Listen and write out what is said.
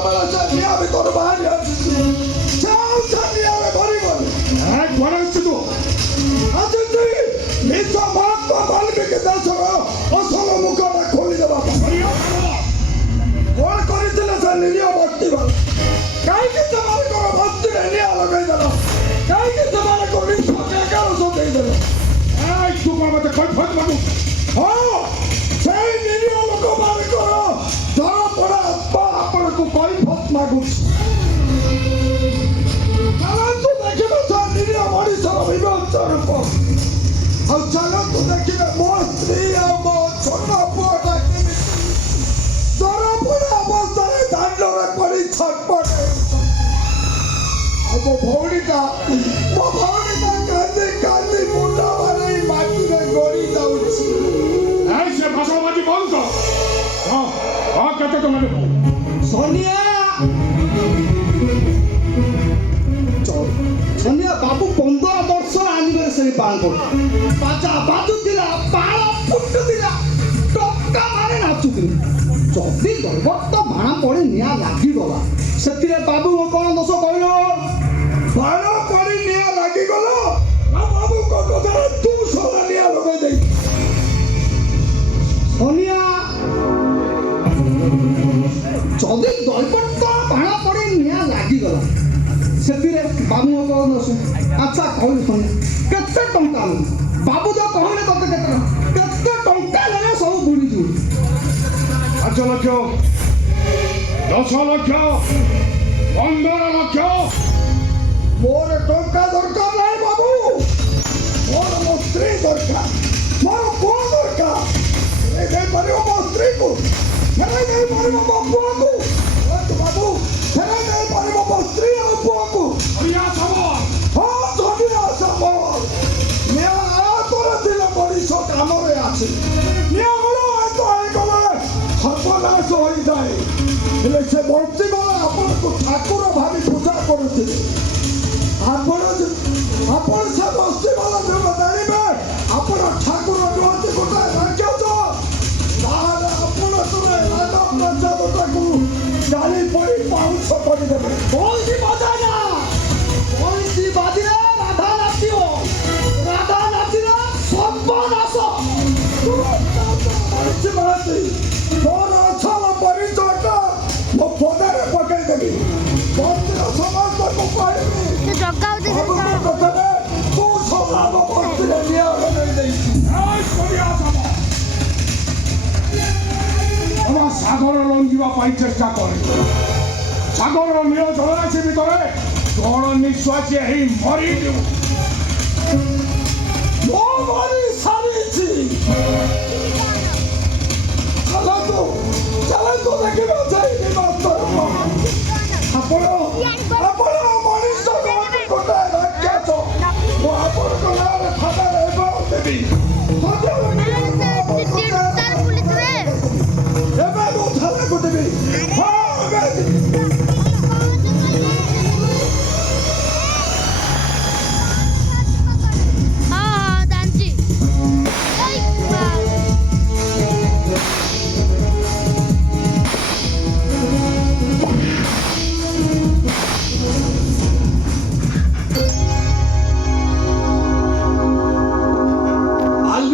ଯେତେବେଳେ ସେ ନିଆଁ ଭିତରୁ ବାହାରି ଆସିଛି ସେ ନିଆଁରେ ଭରିଗଲେ। କୁଆଡ଼େ ଆସିଛୁ ତୁ? ଆସିଛି ନିଜ ମହାତ୍ମା ବାଲ୍ମୀକି ଦେଶର ଅସଲ ମୁଖଟା ଖୋଲିଦେବା ପାଇଁ। କଣ କରିଥିଲେ ସେ ନିରୀହ ଭକ୍ତି ବାଲା? କାହିଁକି ସେମାନଙ୍କର ଭକ୍ତିରେ ନିଆଁ ଲଗେଇଦେଲ? କାହିଁକି ସେମାନଙ୍କୁ ନିଷ୍ପତ୍ତି ଏଗାର ସଜେଇଦେଲ? ତୁ କ'ଣ ମୋତେ କହିଫତ ମାଗୁ? ହଁ ସେଇ ନିରୀହ ଲୋକମାନଙ୍କର ଧରାପଡ଼ା ଆତ୍ମା ଆପଣଙ୍କୁ କହିଫତ ମାଗୁଛି। ଚାଲନ୍ତୁ ଦେଖିବେ ସେ ନିରୀହ ମଣିଷର ବିଭତ୍ସ ରୂପ। ଆଉ ଚାଲନ୍ତୁ ଦେଖିବେ ମୋ ସ୍ତ୍ରୀ ଆଉ ମୋ ଛୋଟ ପୁଅଟା କେମିତି ଧରାପଡ଼ା ଅବସ୍ଥାରେ ଦାଣ୍ଡରେ ପଡ଼ି ଛଟପଟ ହେଉଛନ୍ତି। ଆଉ ମୋ ଭଉଣୀଟା କାନ୍ଦି କାନ୍ଦି ମୁଣ୍ଡ ମାରି ମାଟିରେ ଗଡ଼ି ଯାଉଛି। ସେ ଭାଷାବାଦୀ ବନ୍ଦ କର। ହଁ କେତେ ଟଙ୍କା ଦେବୁ? सोनिया सोनिया बाबू 15 वर्ष एनिवर्सरी पालन कर बाजा बाजुला बाळ फुटुला टक्का माने नाचुथिले जल्दी दरबत भाणा पड़े निया लागी गला सेतिरे बाबू को कोन दोष कहलो भाणा पड़ी निया लागी गलो ना बाबू को कथा तू सोला निया लगे दे सोनिया जदि दलपट भाणा पड़े निया लागिगला से बाबू कौन अच्छा कहलु सुन केते टंका बाबू जो कहले तते केते टंका ले सब बुड़ी जू 5 ଲକ୍ଷ 10 ଲକ୍ଷ 15 ଲକ୍ଷ मोर टंका दरकार नहीं बाबू मोर मो स्त्री दरकार मोर पुआ दरकार ए दे परियो मो स्त्री को फेरे दे परियो मो पुआ को बाबू फेरे दे परियो मो स्त्री और पुआ को अरिया सबल हां जोडिया सबल मैं आ तोर दिल बड़ी सो काम रे आछी मैं हलो तो आई गले सर्वनाश होई जाए हेले से भक्ति वाला अपन को ठाकुर भाभी पूजा करते आपण से बस्ती वाला जो बताइबे आपण ठाकुर जोती गोटा राख्यो तो ताहाले आपण तुमे राधा प्रसाद ताकू जाली पड़ी पाउछ पड़ी देबे कोई बजाना कोई बाजिले राधा नाचियो राधा नाचिले सर्वनाश तुरंत मारती मोर अछल परिचयटा मो फोनरे पकाई देबी बंदर समाज को कहबी जग्गा সাগর লঙ্ঘিবা পাই চেষ্টা করে সাগর নীল জলরাশি ভিতরে তোর নিঃশ্বাসে এই মরি সারিছি